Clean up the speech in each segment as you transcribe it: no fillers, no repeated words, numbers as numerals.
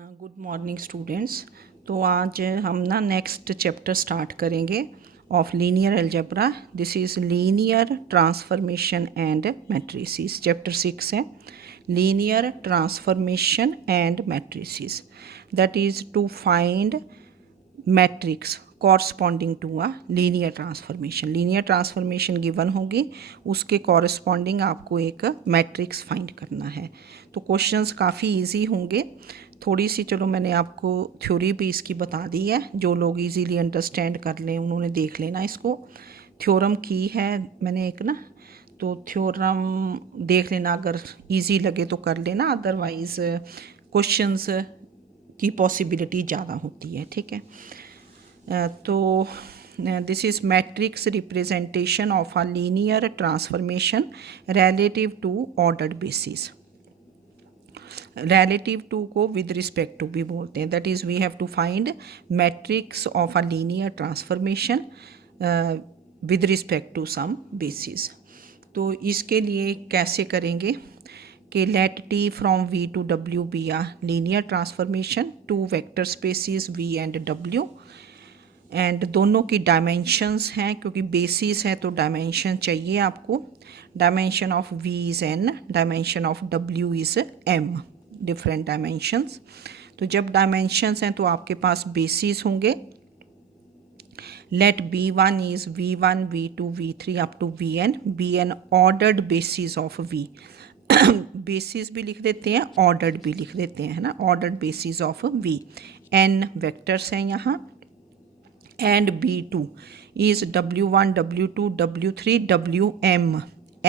Good morning students. तो आज हम ना नेक्स्ट चैप्टर स्टार्ट करेंगे of linear algebra. This is linear transformation and matrices. Chapter 6 है linear transformation and matrices, that is to find matrix corresponding to a linear transformation. Linear transformation given होगी, उसके corresponding आपको एक matrix find करना है। तो questions काफ़ी easy होंगे। थोड़ी सी चलो मैंने आपको थ्योरी भी इसकी बता दी है, जो लोग इजीली अंडरस्टैंड कर लें उन्होंने देख लेना इसको। थ्योरम की है मैंने एक ना, तो थ्योरम देख लेना, अगर इजी लगे तो कर लेना, अदरवाइज क्वेश्चंस की पॉसिबिलिटी ज़्यादा होती है। ठीक है, तो this is matrix representation of a linear transformation relative to ordered basis. Relative to को विद रिस्पेक्ट टू भी बोलते हैं, that is we have to find matrix of a linear transformation with respect to some basis. तो इसके लिए कैसे करेंगे कि let T from V to W be a linear transformation, two vector spaces V and W, and दोनों की dimensions हैं, क्योंकि बेसिस है तो डायमेंशन चाहिए आपको। Dimension of v is n, dimension of w is m, different dimensions. तो जब डायमेंशंस हैं तो आपके पास बेसिस होंगे। Let b1 is v1 v2 v3 up to vn, bn ordered basis of v। Basis भी लिख देते हैं, ऑर्डर्ड भी लिख देते हैं, है ना, ordered basis of v। n vectors हैं यहाँ, and B2 is W1, W2, W3, Wm,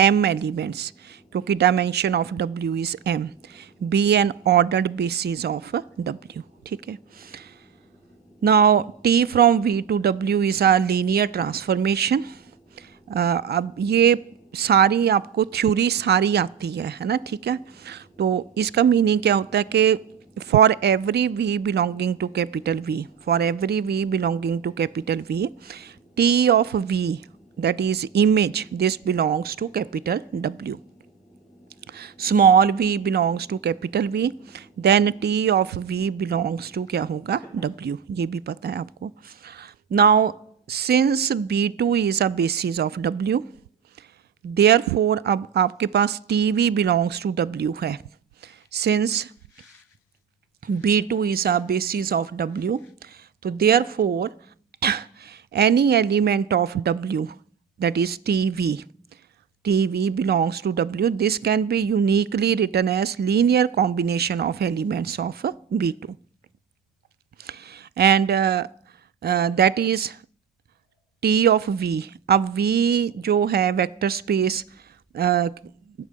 m elements, क्योंकि dimension of W is m, be an ordered basis of W। ठीक है, now T from V to W is a linear transformation। अब ये सारी आपको theory सारी आती है ना, ठीक है। तो इसका मीनिंग क्या होता है कि for every v belonging to capital V, for every v belonging to capital V, T of V, that is image, this belongs to capital W. Small v belongs to capital V, then T of V belongs to क्या होगा W, ये भी पता है आपको। Now since B2 is a basis of W, therefore अब आपके पास TV belongs to W है। Since B2 is a basis of W, so therefore any element of W, that is TV belongs to W. This can be uniquely written as linear combination of elements of B2, and that is T of V। अब V जो है vector space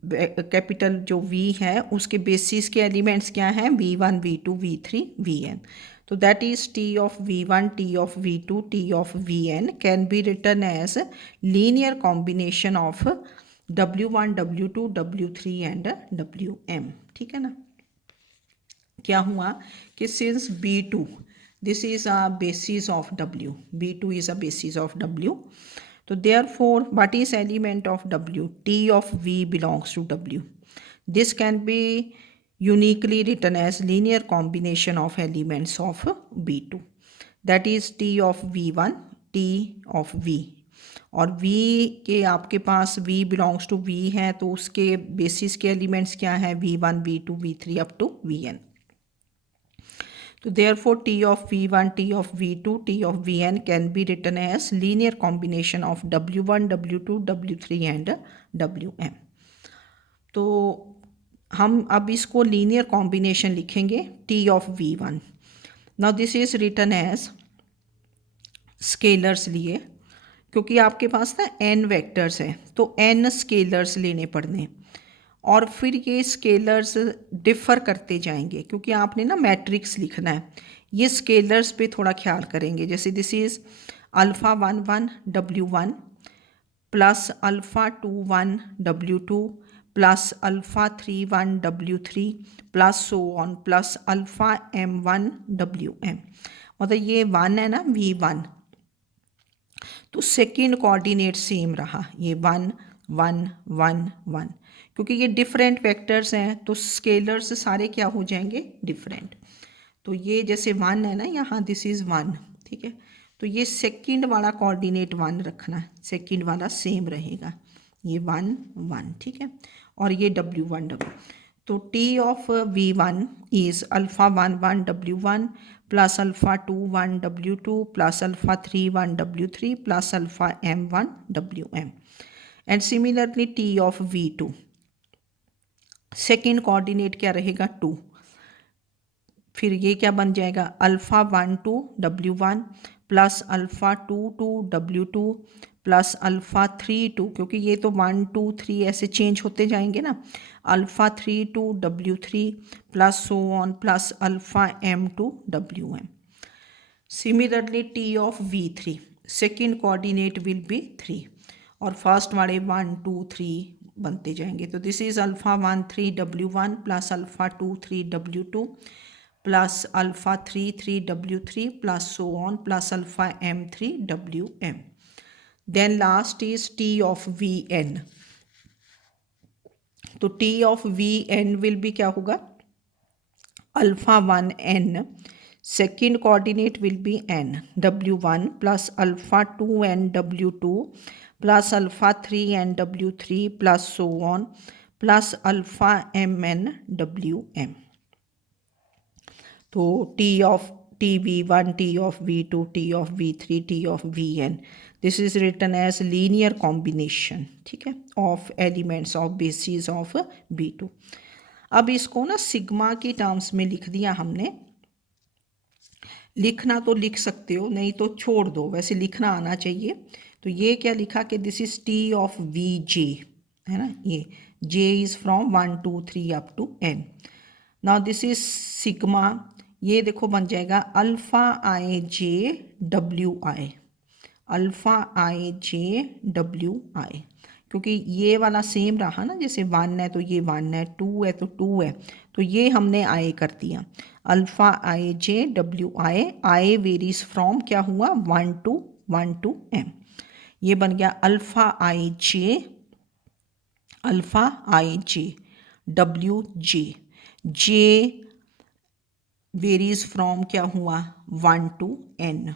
capital जो V है उसके basis के elements क्या हैं, V1 V2 V3 Vn। तो that is T of V1 T of V2 T of Vn can be written as linear combination of W1 W2 W3 and Wm। ठीक है ना। क्या हुआ कि since B2 this is a basis of W, B2 is a basis of W, so therefore what is element of W? T of V belongs to W. This can be uniquely written as linear combination of elements of B2, that is T of V1 T of V। और V के आपके पास V belongs to V है तो उसके basis के elements क्या हैं, V1 V2 V3 up to Vn। So therefore T of V1 T of V2 T of Vn can be written as linear combination of W1 W2 W3 and Wm। तो हम अब इसको linear combination लिखेंगे T of V1। Now this is written as scalars लिए, क्योंकि आपके पास ना n vectors हैं तो n स्केलर्स लेने पड़ने, और फिर ये स्केलर्स डिफ़र करते जाएंगे क्योंकि आपने ना मैट्रिक्स लिखना है। ये स्केलर्स पे थोड़ा ख्याल करेंगे, जैसे this is alpha 1 W1 plus alpha 2 1 W2 plus alpha 3 1 W3 plus so on plus alpha M1 WM। मतलब ये 1 है ना V1, तो सेकेंड कोऑर्डिनेट सेम रहा, ये 1 1 1 1, क्योंकि ये डिफरेंट वेक्टर्स हैं तो स्केलर्स सारे क्या हो जाएंगे, डिफरेंट। तो ये जैसे 1 है ना यहाँ, दिस इज़ 1, ठीक है। तो ये सेकंड वाला कोऑर्डिनेट 1 रखना है, सेकंड वाला सेम रहेगा, ये 1 1, ठीक है। और ये W1 W, तो T of V1 is alpha 1 1 W1 plus alpha 2 1 W2 plus alpha 3 1 W3 plus alpha M1 WM। And similarly T of V2, second coordinate क्या रहेगा 2, फिर ये क्या बन जाएगा alpha 1 2 W1 plus alpha 2 2 W2 plus alpha 3 2, क्योंकि ये तो 1 2 3 ऐसे चेंज होते जाएंगे ना, alpha 3 2 W3 plus so on plus alpha M2 WM। Similarly T of V3, second coordinate will B 3 और फर्स्ट वाले 1 2 3 बनते जाएंगे। तो this is alpha 1 3 W1 plus alpha 2 3 W2 plus alpha 3 3 W3 plus so on plus alpha M3 WM। Then last is T of Vn, तो T of Vn will भी क्या होगा alpha 1 n, second coordinate will be n, W1 plus alpha 2 n W2 plus alpha 3 n W3 plus so on plus alpha Mn WM। तो T of TV1, T of V2, T of V3, T of Vn, this is written as linear combination, ठीक है, of elements of basis of B2। अब इसको ना sigma की terms में लिख दिया हमने, लिखना तो लिख सकते हो, नहीं तो छोड़ दो, वैसे लिखना आना चाहिए। तो ये क्या लिखा कि this is T of Vj, है ना, ये J is from 1 2 3 up to n। Now this is sigma, ये देखो बन जाएगा alpha I J WI, alpha I J WI, क्योंकि ये वाला सेम रहा ना, जैसे 1 है तो ये 1 है, 2 है तो 2 है, तो ये हमने I कर दिया alpha I J WI। I varies from क्या हुआ 1 to M, ये बन गया alpha I J WJ, J varies from क्या हुआ 1 to N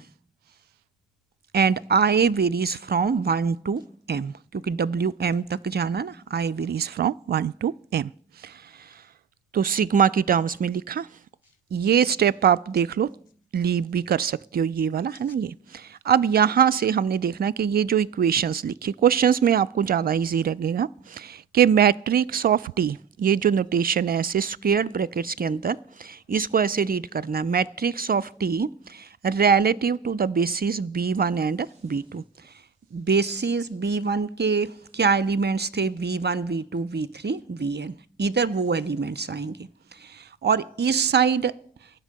and I varies from 1 to M, क्योंकि WM तक जाना ना, I varies from 1 to M। तो सिग्मा की टर्म्स में लिखा, ये स्टेप आप देख लो, लीव भी कर सकते हो, ये वाला है ना ये। अब यहाँ से हमने देखना है कि ये जो इक्वेशंस लिखी, क्वेश्चंस में आपको ज़्यादा इजी लगेगा कि मैट्रिक्स ऑफ T, ये जो नोटेशन है ऐसे स्क्वेयर्ड ब्रैकेट्स के अंदर, इसको ऐसे रीड करना है, matrix of T relative to the basis B1 and B2। Basis B1 के क्या एलिमेंट्स थे, V1 V2 V3 Vn, इधर वो एलिमेंट्स आएंगे, और इस साइड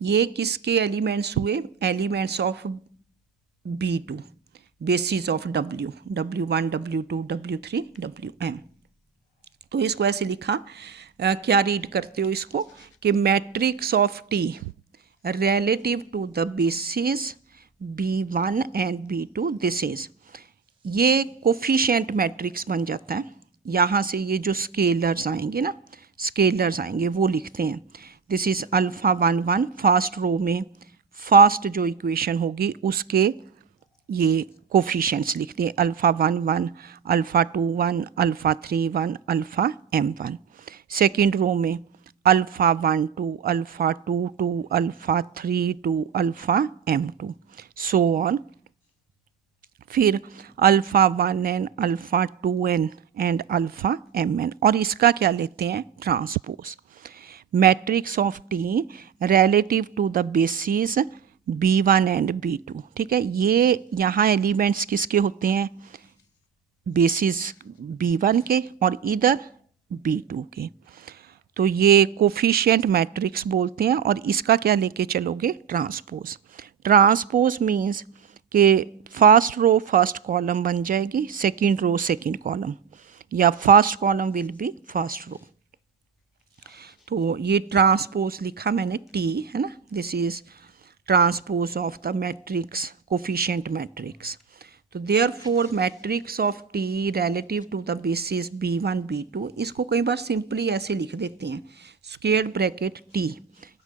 ये किसके एलिमेंट्स हुए, elements of B2, basis of W, W1 W2 W3 WM। तो इसको ऐसे लिखा, क्या रीड करते हो इसको कि matrix of T relative to the basis B1 and B2, this is, ये कोफिशिएंट मैट्रिक्स बन जाता है। यहाँ से ये जो स्केलर्स आएंगे ना, स्केलर्स आएंगे वो लिखते हैं, this is alpha 1 1, first row में फर्स्ट जो इक्वेशन होगी उसके ये कोफिशिएंट्स लिखते हैं, alpha 1 1, alpha 2 1, alpha 3 1, alpha M1। Second row में alpha 1 2, alpha 2 2, alpha 3 2, alpha M2, so on. फिर alpha 1n, alpha 2n and alpha mn, और इसका क्या लेते हैं transpose, matrix of T relative to the basis B1 and B2, ठीक है। ये यहाँ एलिमेंट्स किसके होते हैं, बेसिस B1 के और इधर B2 के, तो ये कोफिशिएंट मैट्रिक्स बोलते हैं, और इसका क्या लेके चलोगे ट्रांसपोज। ट्रांसपोज मीन्स कि फर्स्ट रो फर्स्ट कॉलम बन जाएगी, सेकंड रो सेकंड कॉलम, या first column will be first row. तो ये ट्रांसपोज लिखा मैंने T, है ना, this is transpose of the matrix coefficient matrix. तो therefore matrix of T relative to the basis B1 B2, इसको कई बार सिंपली ऐसे लिख देते हैं, स्क्वायर ब्रैकेट T,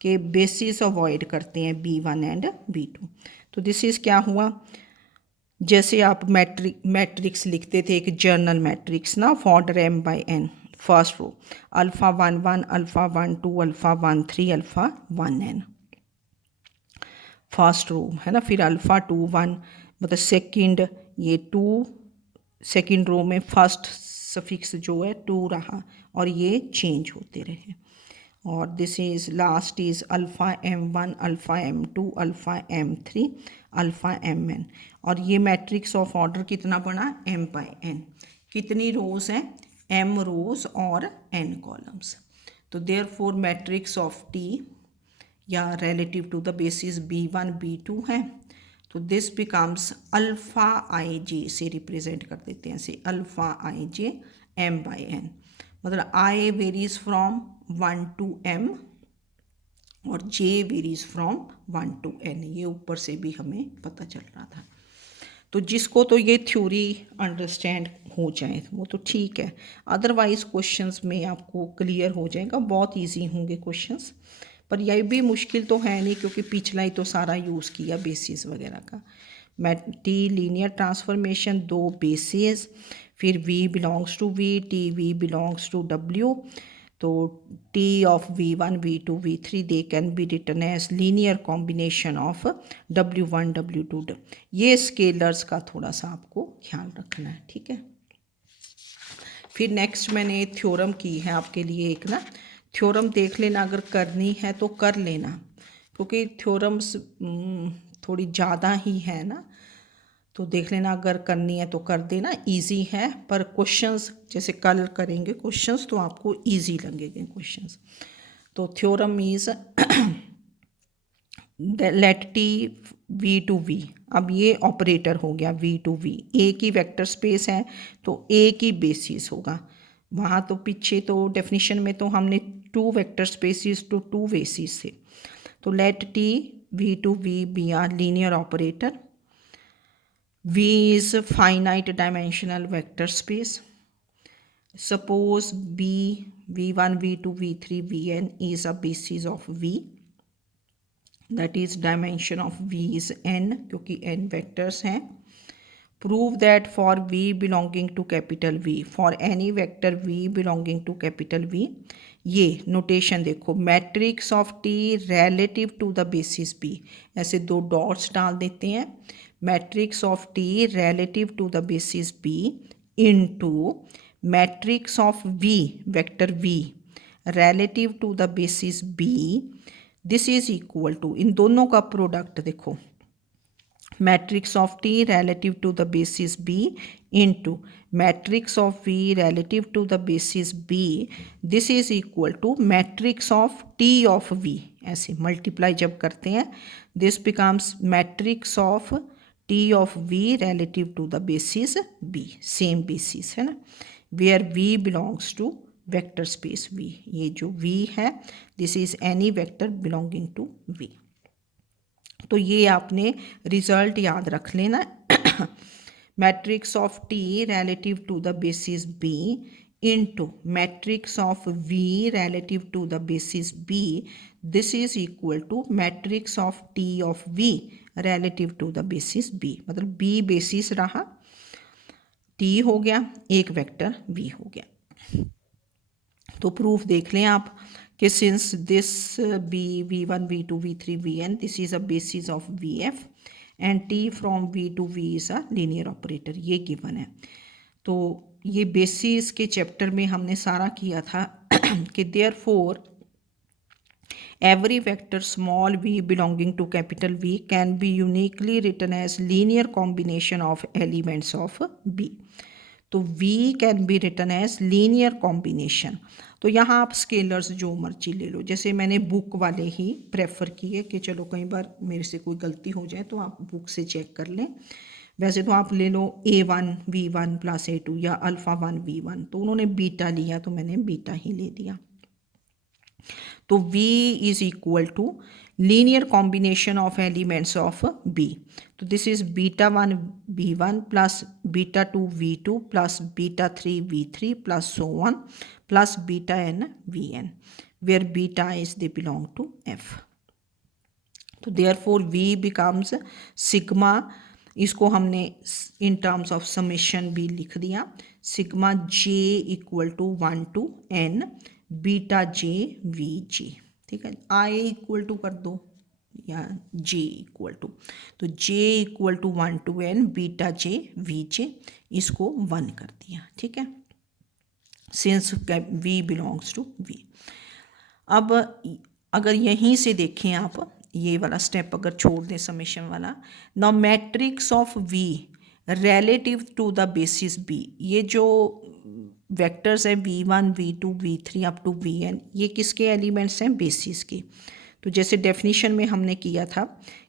कि बेसिस अवॉइड करते हैं B1 एंड B2। तो दिस इज़ क्या हुआ, जैसे आप मैट्रिक्स लिखते थे, एक जर्नल मैट्रिक्स ना of order m by n, first row alpha 1 1 alpha 1 2 alpha 1 3 alpha 1 n, first row है ना। फिर अल्फ़ा 2 1 मतलब सेकंड, ये 2 सेकंड रो में फर्स्ट सफिक्स जो है 2 रहा और ये चेंज होते रहे। और this is last is alpha m1 alpha m2 alpha m3 alpha mn। और ये मैट्रिक्स ऑफ ऑर्डर कितना बना, m बाई n। कितनी रोज़ हैं, m रोज़ और n कॉलम्स। तो देयरफॉर मैट्रिक्स ऑफ T या relative to the basis B1 B2 है, तो this becomes alpha i j से रिप्रेजेंट कर देते हैं, ऐसे alpha i j m by n। मतलब I varies from 1 to m और j varies from 1 to n, ये ऊपर से भी हमें पता चल रहा था। तो जिसको तो ये थ्योरी अंडरस्टैंड हो जाए वो तो ठीक है, अदरवाइज क्वेश्चंस में आपको क्लियर हो जाएगा, बहुत इजी होंगे क्वेश्चंस। पर यह भी मुश्किल तो है नहीं क्योंकि पिछला ही तो सारा यूज़ किया बेसिस वगैरह का। टी लीनियर ट्रांसफॉर्मेशन, दो बेसिस, फिर V belongs to V, T V belongs to W। तो T of V1 V2 V3 they can be written as linear combination of W1 W2। ये स्केलर्स का थोड़ा सा आपको ख्याल रखना है, ठीक है। फिर नेक्स्ट मैंने थ्योरम की है आपके लिए एक ना, थ्योरम देख लेना, अगर करनी है तो कर लेना क्योंकि थ्योरम्स थोड़ी ज़्यादा ही है ना, तो देख लेना, अगर करनी है तो कर देना, इजी है। पर क्वेश्चंस जैसे कल करेंगे क्वेश्चंस तो आपको इजी लगेंगे क्वेश्चंस। तो theorem is let T V to V, अब ये ऑपरेटर हो गया V टू V, एक ही वेक्टर स्पेस है तो एक ही बेसिस होगा। वहाँ तो पीछे तो डेफिनेशन में तो हमने 2 वेक्टर स्पेसिस तो 2 बेसिस थे। तो let T V to V be a linear operator. V is finite dimensional vector space. Suppose B, V1, V2, V3, Vn is a basis of V. That is dimension of V is n क्योंकि n vectors हैं। Prove that for V belonging to capital V, for any vector V belonging to capital V, ये notation देखो, matrix of T relative to the basis B, ऐसे 2 dots डाल देते हैं। Matrix of T relative to the basis B into matrix of V vector V relative to the basis B, this is equal to, इन दोनों का product देखो, matrix of T relative to the basis B into matrix of V relative to the basis B, this is equal to matrix of T of V, ऐसे multiply जब करते हैं this becomes matrix of T of V relative to the basis B, same basis है ना, where V belongs to vector space V। ये जो V है this is any vector belonging to V। तो ये आपने रिजल्ट याद रख लेना, matrix of T relative to the basis B into matrix of V relative to the basis B, this is equal to matrix of T of V relative to the basis B। मतलब B basis रहा, T हो गया, एक vector V हो गया। तो proof देख लें आप कि since this B V1 V2 V3 Vn this is a basis of Vf and T from V to V is a linear operator, ये गिवन है। तो ये बेसिस के चैप्टर में हमने सारा किया था कि therefore every vector small v belonging to capital V can be uniquely written as linear combination of elements of B। तो V can be written as linear combination. तो यहाँ आप स्केलर्स जो मर्जी ले लो, जैसे मैंने बुक वाले ही प्रेफर किए कि चलो कई बार मेरे से कोई गलती हो जाए तो आप बुक से चेक कर लें। वैसे तो आप ले लो A1 V1 प्लस A2 या अल्फ़ा 1 V1, तो उन्होंने बीटा लिया तो मैंने बीटा ही ले दिया। तो V is equal to linear combination of elements of B। तो this is beta 1 B1 plus beta 2 V2 plus beta 3 V3 plus so on plus beta n Vn। where beta is they belong to F. तो therefore V becomes sigma, इसको हमने in terms of summation भी लिख दिया, sigma j equal to 1 to n beta j v जी, ठीक है। I equal to कर दो या j इक्वल टू, तो j equal to 1 to n beta j v j, इसको 1 कर दिया, ठीक है, since v belongs to v। अब अगर यहीं से देखें आप, ये वाला स्टेप अगर छोड़ दें समेशन वाला, now matrix of v relative to the basis b, ये जो वेक्टर्स है v1 v2 v3 up to vn, ये किसके एलिमेंट्स हैं? बेसिस के। तो जैसे डेफिनेशन में हमने किया था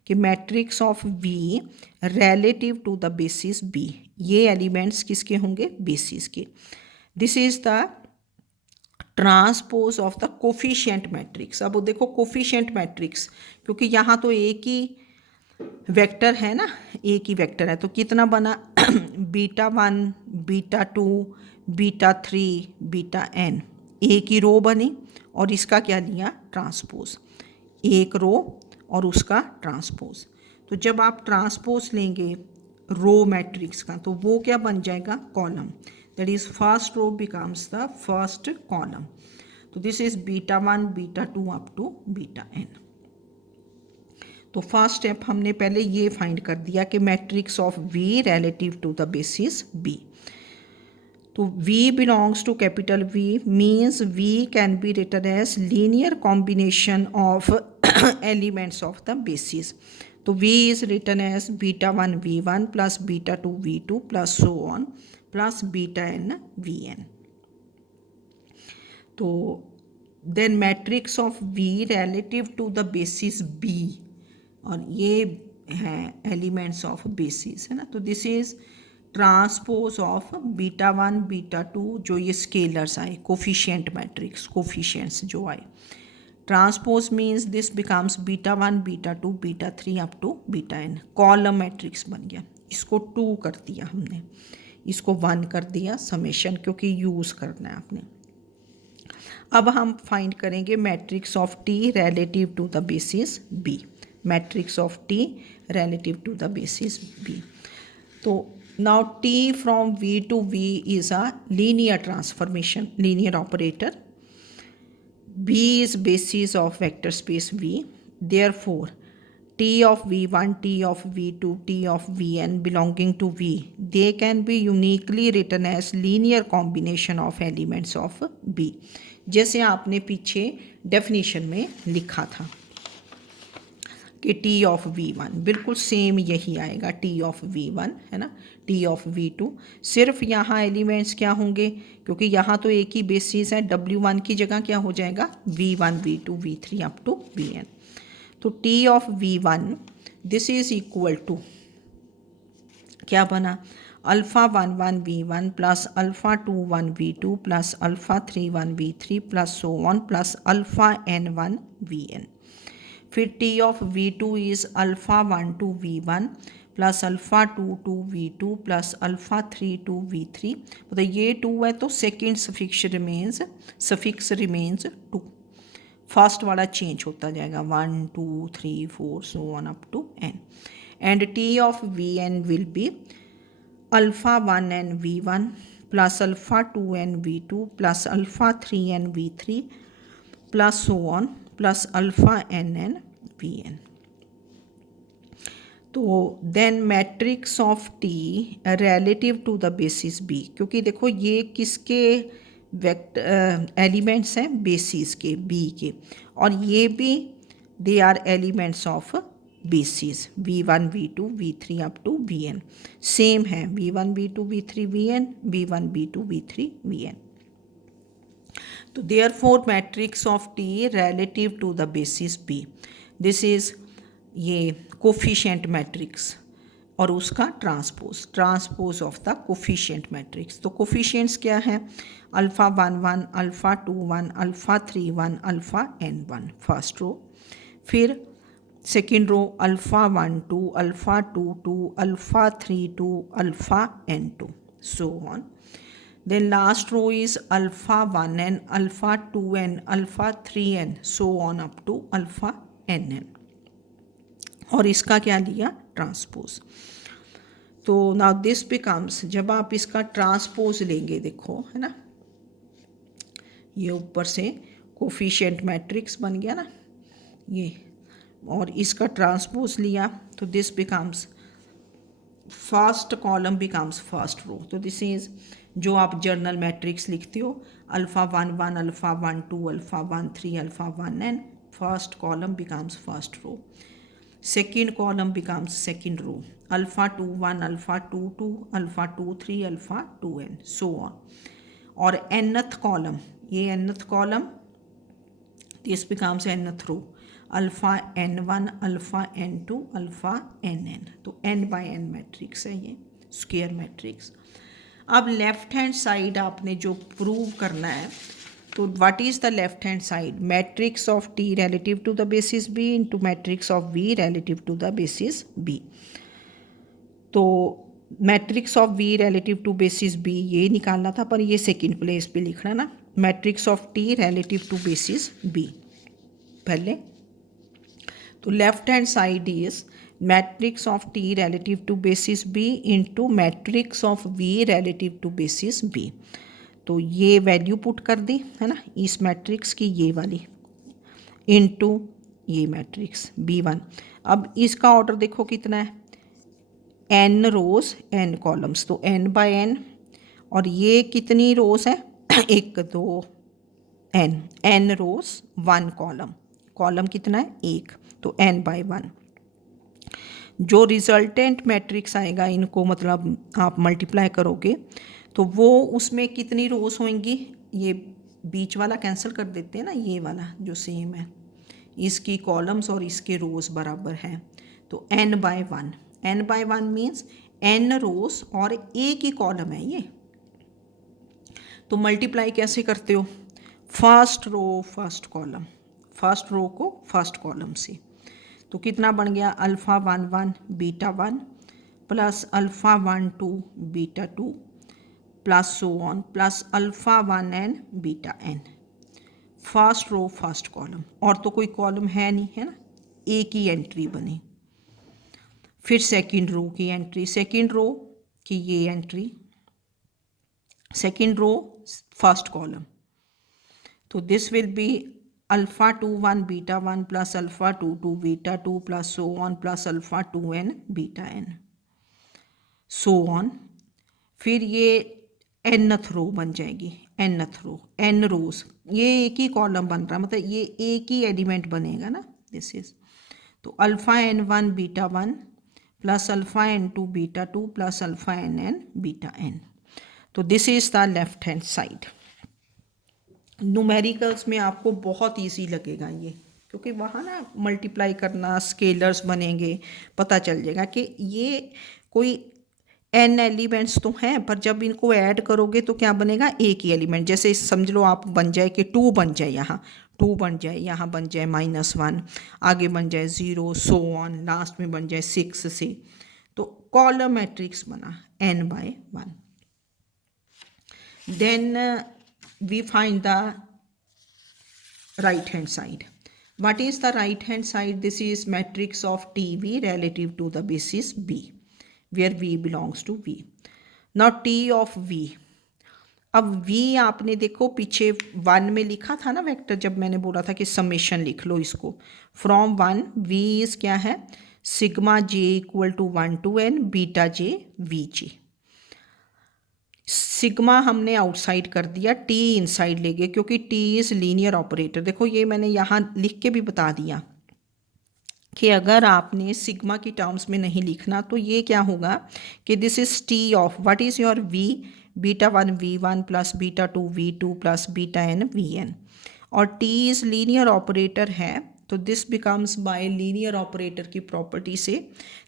कि matrix of v relative to the basis b, ये एलिमेंट्स किसके होंगे? बेसिस के। This is the transpose of the coefficient matrix. अब देखो कोफिशिएंट मैट्रिक्स, क्योंकि यहाँ तो एक ही वेक्टर है ना, एक ही वेक्टर है, तो कितना बना? Beta 1 beta 2 beta 3 beta n, एक ही रो बनी, और इसका क्या लिया? ट्रांसपोज, एक रो और उसका ट्रांसपोज। तो जब आप ट्रांसपोज लेंगे रो मैट्रिक्स का, तो वो क्या बन जाएगा? Column. That is first row becomes the first column. तो this is beta 1 beta 2 up to beta n. तो फर्स्ट स्टेप हमने पहले ये फाइंड कर दिया कि matrix of v relative to the basis b। तो v belongs to capital V means v can be written as linear combination of elements of the basis. तो v is written as beta 1 v1 plus beta 2 v2 plus so on plus beta n v n. तो then matrix of v relative to the basis b, और ये है elements of basis, है ना। तो this is transpose of beta 1 beta 2, जो ये scalars आए, कोफिशिएंट मैट्रिक्स, कोफिशिएंट्स जो आए। Transpose means this becomes beta 1 beta 2 beta 3 up to beta n, column matrix बन गया। इसको 2 कर दिया हमने, इसको 1 कर दिया समेशन, क्योंकि यूज़ करना है आपने। अब हम फाइंड करेंगे matrix of T relative to the basis B, matrix of T relative to the basis B. तो now T from V to V is a linear transformation, linear operator. B is basis of vector space V, therefore T of V1, T of V2, T of Vn belonging to V, they can be uniquely written as linear combination of elements of B, जैसे आपने पीछे definition में लिखा था कि T of V1 बिल्कुल same यही आएगा, T of V1 है ना, T of V2, सिर्फ यहाँ एलिमेंट्स क्या होंगे? क्योंकि यहाँ तो एक ही बेसिस है, W1 की जगह क्या हो जाएगा? V1 V2 V3 up to Vn। तो T of V1 this is equal to क्या बना? Alpha 1 1 V1 plus alpha 2 1 V2 plus alpha 3 1 V3 plus so on plus alpha n 1 Vn। फिर T of V2 is alpha 1 2 V1 plus alpha 2 2 V2 plus alpha 3 2 V3, मतलब ये 2 है तो second suffix remains 2, first वाला change होता जाएगा 1 2 3 4 so on up to n, and T of Vn will be alpha 1 n V1 plus alpha 2 n V2 plus alpha 3 n V3 plus so on plus alpha n Vn। तो then matrix of T relative to the basis B, क्योंकि देखो ये किसके elements हैं? Basis के, B के, और ये भी they are elements of basis V1 V2 V3 up to Vn, same है V1 V2 V3 Vn, V1 V2 V3 Vn। तो therefore matrix of T relative to the basis B, this is ये coefficient matrix और उसका transpose of the coefficient matrix. तो coefficients क्या है? Alpha 1 1 alpha 2 1 alpha 3 1 alpha n 1 first row, फिर second row alpha 1 2 alpha 2 2 alpha 3 2 alpha n 2 so on. then last row is alpha 1n, alpha 2n, alpha 3n, so on up to alpha nn, और इसका क्या लिया, transpose. तो now this becomes, जब आप इसका transpose लेंगे, देखो है ना, ये ऊपर से कोफिशिएंट मैट्रिक्स बन गया ना ये, और इसका ट्रांसपोज लिया तो this becomes first column becomes first row. तो दिस इज जो आप जर्नल मैट्रिक्स लिखते हो, alpha 1 1, alpha 1 2, alpha 1 3, alpha 1 n, first column becomes first row, second column becomes second row, alpha 2 1, alpha 2 2, alpha 2 3, alpha 2n, so on. और nth column, ये nth column, this becomes nth row, alpha n1, alpha n2, alpha nn। तो n by n matrix है ये, square matrix. अब left hand side आपने जो prove करना है, तो what is the left hand side, matrix of T relative to the basis B into matrix of V relative to the basis B. तो matrix of V relative to basis B ये निकालना था, पर ये second place पे लिखना ना, matrix of T relative to basis B पहले। तो left hand side is matrix of T relative to basis B into matrix of V relative to basis B. तो ये वैल्यू पुट कर दी है ना, इस मैट्रिक्स की ये वाली, इंटू ये मैट्रिक्स B1। अब इसका ऑर्डर देखो कितना है, n रोज n कॉलम्स, तो n बाय n, और ये कितनी रोज है 1 2 n रोज 1 कॉलम, कॉलम कितना है 1, तो n बाय 1। जो रिजल्टेंट मैट्रिक्स आएगा, इनको मतलब आप मल्टीप्लाई करोगे तो वो उसमें कितनी रोज होंगी, ये बीच वाला कैंसिल कर देते हैं ना, ये वाला जो सेम है, इसकी कॉलम्स और इसके रोज बराबर हैं, तो n by 1, n by 1 means n rows और एक ही कॉलम है ये। तो मल्टीप्लाई कैसे करते हो, first row first column, first row को फर्स्ट कॉलम से, तो कितना बन गया, alpha 1 1 beta 1 plus alpha 1 2 beta 2 plus so on plus alpha 1 n beta n, first row first column, और तो कोई कॉलम है नहीं है ना, एक ही एंट्री बनी। फिर सेकंड रो की एंट्री, सेकंड रो की ये entry, second row first column, तो this will be alpha 2 1 beta 1 plus alpha 2 2 beta 2 plus so on plus alpha 2n beta n, so on. फिर ये nth रो बन जाएगी, nth रो, n रोज, ये एक ही कॉलम बन रहा है, मतलब ये एक ही एलिमेंट बनेगा ना, दिस इज, तो alpha n1 beta 1 plus alpha n2 beta 2 plus alpha nn beta n। तो this is the left hand side. Numericals में आपको बहुत इजी लगेगा ये, क्योंकि वहाँ ना मल्टीप्लाई करना, स्केलर्स बनेंगे, पता चल जाएगा कि ये कोई n एलिमेंट्स तो हैं, पर जब इनको ऐड करोगे तो क्या बनेगा, एक ही एलिमेंट। जैसे समझ लो आप बन जाए कि 2 बन जाए, यहाँ 2 बन जाए, यहाँ बन जाए -1, आगे बन जाए 0, सो ऑन, लास्ट में बन जाए 6 से, तो कॉलम मैट्रिक्स बना n by 1। Then we find the right hand side. What is the right hand side? This is matrix of TV relative to the basis B, where V belongs to V. Now T of V. अब V आपने देखो पीछे 1 में लिखा था ना vector, जब मैंने बोला था कि समेशन लिख लो इसको, फ्रॉम 1 V इज क्या है, sigma J equal to 1 to n beta J VJ। Sigma हमने आउटसाइड कर दिया, टी इनसाइड ले गए, क्योंकि टी इज़ लीनियर ऑपरेटर। देखो ये मैंने यहाँ लिख के भी बता दिया कि अगर आपने सिग्मा की टर्म्स में नहीं लिखना तो ये क्या होगा कि this is T of what is your V, beta 1 V1 plus beta 2 V2 plus beta n Vn, और टी इज़ लीनियर ऑपरेटर है, तो this becomes by linear operator की प्रॉपर्टी से,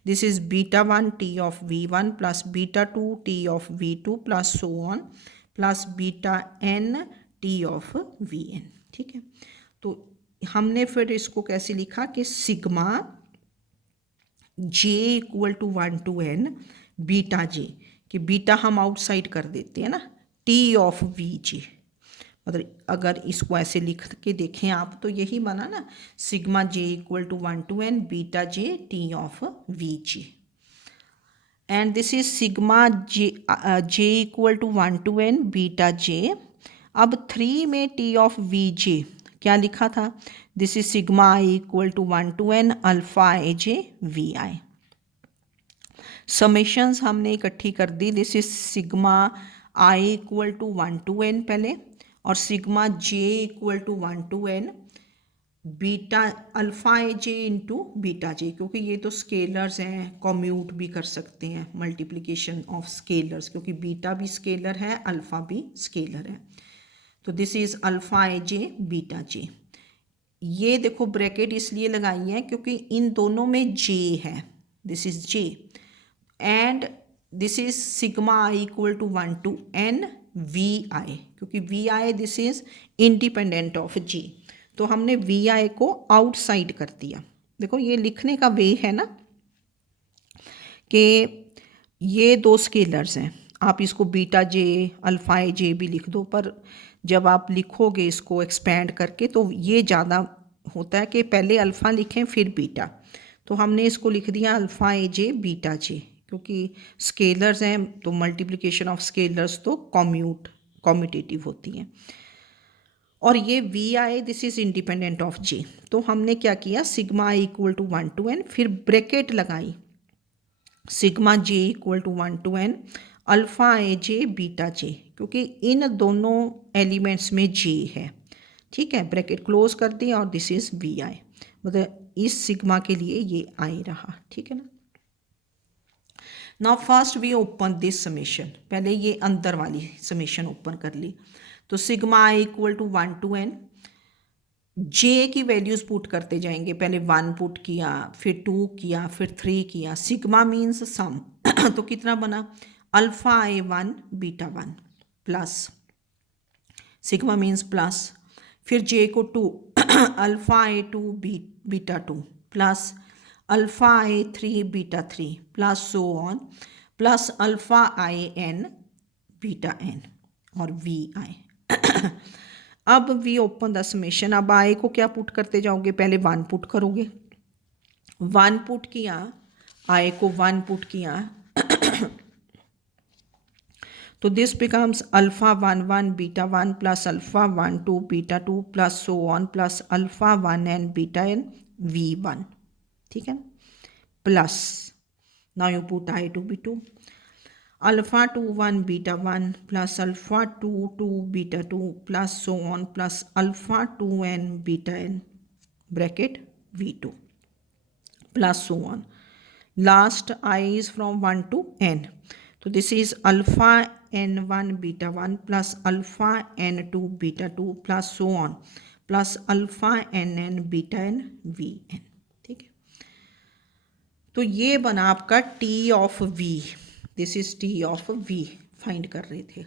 this is beta 1 T of V1 plus beta 2 T of V2 plus so on plus beta n T of Vn। ठीक है, तो हमने फिर इसको कैसे लिखा कि sigma j equal to 1 to n beta j, कि बीटा हम आउटसाइड कर देते हैं ना, टी ऑफ वी जे। मतलब अगर इसको ऐसे लिख के देखें आप तो यही बना ना, sigma J equal to 1 to n beta J T of V J. And this is sigma J equal to 1 to n beta J. अब 3 में टी ऑफ वी जे क्या लिखा था, this is sigma I equal to 1 to n alpha I J V I. Summations हमने इकट्ठी कर दी, this is sigma I equal to 1 to n पहले, और sigma J equal to 1 to n beta alpha A J into beta J, क्योंकि ये तो scalars हैं, कॉम्यूट भी कर सकते हैं, मल्टीप्लिकेशन ऑफ स्केलर्स, क्योंकि बीटा भी स्केलर है, अल्फा भी स्केलर है। तो this is alpha A J beta J. ये देखो ब्रैकेट इसलिए लगाई है क्योंकि इन दोनों में जे है, this is J, and this is sigma I equal to 1 to n V I, क्योंकि V I this is independent of J, तो हमने वी आई को आउटसाइड कर दिया। देखो ये लिखने का वे है ना कि ये दो स्केलर्स हैं, आप इसको बीटा जे अल्फा ए जे भी लिख दो, पर जब आप लिखोगे इसको एक्सपेंड करके तो ये ज़्यादा होता है कि पहले अल्फ़ा लिखें फिर बीटा, तो हमने इसको लिख दिया alpha A J beta J, क्योंकि स्केलर्स हैं तो मल्टीप्लिकेशन ऑफ स्केलर्स तो कॉम्यूटेटिव होती हैं। और ये V I this is independent of J, तो हमने क्या किया, sigma I equal to 1 to n, फिर ब्रैकेट लगाई, sigma J equal to 1 to n alpha A J beta J, क्योंकि इन दोनों एलिमेंट्स में जे है, ठीक है, ब्रैकेट क्लोज कर दिया, और दिस इज़ वी आई, मतलब इस सिग्मा के लिए ये आई रहा, ठीक है ना। Now first we open this summation, पहले ये अंदर वाली समेशन ओपन कर ली, तो sigma I equal to 1 to n, j की वैल्यूज़ पुट करते जाएंगे, पहले 1 पुट किया, फिर 2 किया, फिर 3 किया, सिग्मा मीन्स सम तो कितना बना, alpha a 1 beta 1 plus, sigma means plus, फिर जे को 2 alpha a 2 beta 2 plus alpha a 3 beta 3 plus so on, plus alpha i n beta n और वी आई। अब वी ओपन द समेशन, अब आई को क्या पुट करते जाओगे, पहले 1 पुट करोगे, 1 पुट किया, आई को 1 पुट किया तो this becomes alpha 1 1 beta 1 plus alpha 1 2 beta 2 plus so on plus alpha 1 n beta n V 1, ठीक है, plus now you put i to be 2, alpha 2 1 beta 1 plus alpha 2 2 beta 2 plus so on plus alpha 2 n beta n bracket v2 plus so on, last i is from 1 to n, तो this is alpha n1 beta 1 plus alpha n2 beta 2 plus so on plus alpha nn beta n vn, ठीक है। तो ये बना आपका t of v, this is t of v, find कर रहे थे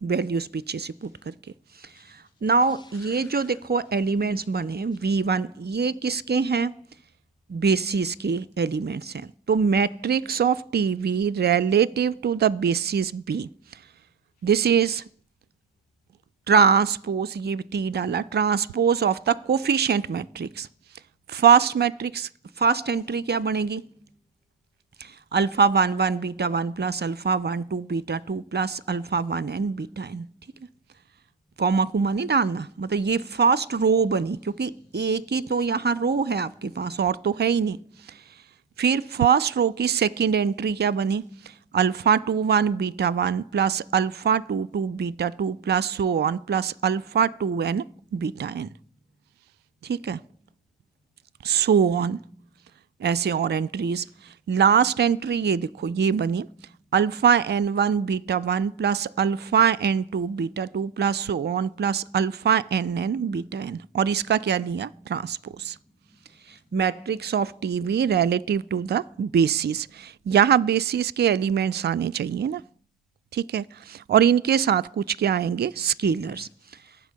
वैल्यूज़ पीछे से पुट करके। नाउ ये जो देखो एलिमेंट्स बने v1, ये किसके हैं, बेसिस के एलिमेंट्स हैं, तो matrix of T V relative to the basis B, this is transpose, ये टी डाला, transpose of the coefficient matrix, first matrix first entry क्या बनेगी, alpha 1 1 beta 1 plus alpha 1 2 beta 2 plus alpha 1 n beta n, ठीक है, comma कुमा नहीं डालना, मतलब ये फर्स्ट रो बनी, क्योंकि एक ही तो यहाँ रो है आपके पास, और तो है ही नहीं। फिर फर्स्ट रो की सेकंड एंट्री क्या बनी, alpha 2 1 beta 1 plus alpha 2 2 beta 2 plus so on plus alpha 2 n beta n, ठीक है, सो ऑन, ऐसे और एंट्रीज। लास्ट एंट्री ये देखो ये बनी, alpha n1 beta 1 plus alpha n2 beta 2 plus so on plus alpha nn beta n, और इसका क्या लिया, transpose, matrix of T V relative to the basis, यहाँ बेसिस के एलिमेंट्स आने चाहिए ना, ठीक है, और इनके साथ कुछ क्या आएंगे, स्केलर्स,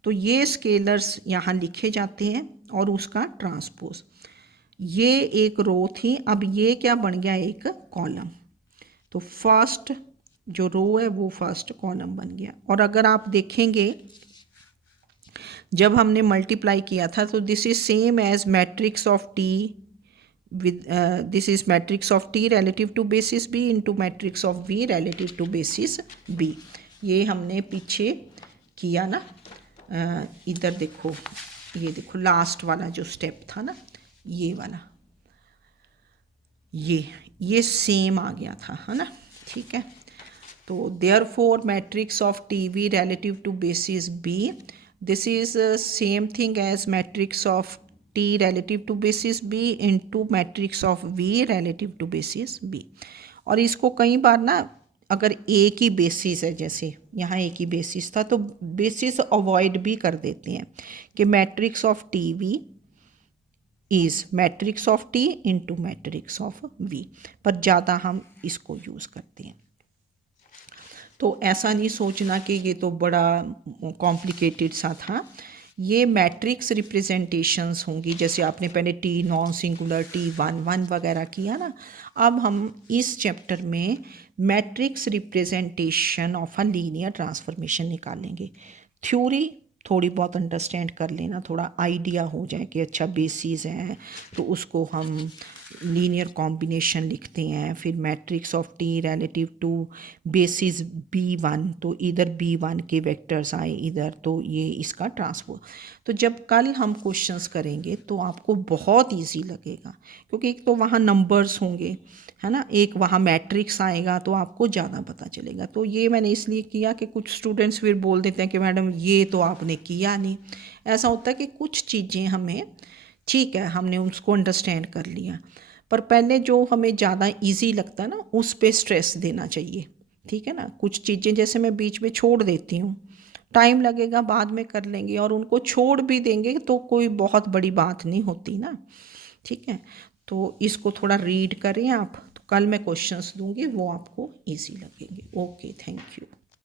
तो ये स्केलर्स यहाँ लिखे जाते हैं और उसका ट्रांसपोज, ये एक रो थी, अब ये क्या बन गया, एक कॉलम, तो फर्स्ट जो रो है वो फर्स्ट कॉलम बन गया। और अगर आप देखेंगे जब हमने मल्टीप्लाई किया था तो this is same as matrix of T with this is matrix of T relative to basis B into matrix of V relative to basis B। ये हमने पीछे किया ना, इधर देखो, ये देखो लास्ट वाला जो स्टेप था ना, ये वाला, ये सेम आ गया था, है ना, ठीक है। तो therefore matrix of T V relative to basis B, this is same thing as matrix of T relative to basis B into matrix of V relative to basis B. और इसको कई बार ना, अगर एक ही बेसिस है, जैसे यहाँ एक ही बेसिस था, तो बेसिस अवॉइड भी कर देते हैं कि matrix of T V is matrix of T into matrix of V, पर ज़्यादा हम इसको यूज़ करते हैं। तो ऐसा नहीं सोचना कि ये तो बड़ा कॉम्प्लिकेटेड सा था। ये मैट्रिक्स रिप्रेजेंटेशंस होंगी, जैसे आपने पहले T non singular, T one one वगैरह किया ना। अब हम इस चैप्टर में matrix representation of a linear transformation निकालेंगे। थ्योरी थोड़ी बहुत अंडरस्टैंड कर लेना, थोड़ा आइडिया हो जाए कि अच्छा बेसिस है तो उसको हम लीनियर कॉम्बिनेशन लिखते हैं। फिर matrix of T relative to basis B1, तो इधर B1 के वेक्टर्स आए इधर, तो ये इसका ट्रांसपोज। तो जब कल हम क्वेश्चंस करेंगे तो आपको बहुत इजी लगेगा, क्योंकि एक तो वहाँ नंबर्स होंगे, है ना, एक वहाँ मैट्रिक्स आएगा, तो आपको ज़्यादा पता चलेगा। तो ये मैंने इसलिए किया कि कुछ स्टूडेंट्स फिर बोल देते हैं कि मैडम ये तो आपने किया नहीं। ऐसा होता है कि कुछ चीज़ें हमें, ठीक है, हमने उसको अंडरस्टैंड कर लिया, पर पहले जो हमें ज़्यादा इजी लगता है ना, उस पर स्ट्रेस देना चाहिए, ठीक है ना। कुछ चीज़ें जैसे मैं बीच में छोड़ देती हूँ, टाइम लगेगा, बाद में कर लेंगे, और उनको छोड़ भी देंगे तो कोई बहुत बड़ी बात नहीं होती ना, ठीक है। तो इसको थोड़ा रीड करें आप, तो कल मैं क्वेश्चंस दूंगी, वो आपको इजी लगेंगे। Okay, thank you.